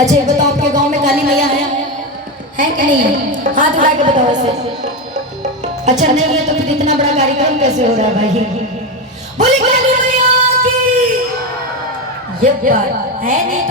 अच्छा ये बताओ आपके गांव में काली मैया है कि नहीं है? हाथ उठा के बताओ ऐसे। अच्छा नहीं है तो फिर इतना बड़ा कार्यक्रम कैसे हो रहा है भाई? बोले काली मैया की ये बात है नहीं।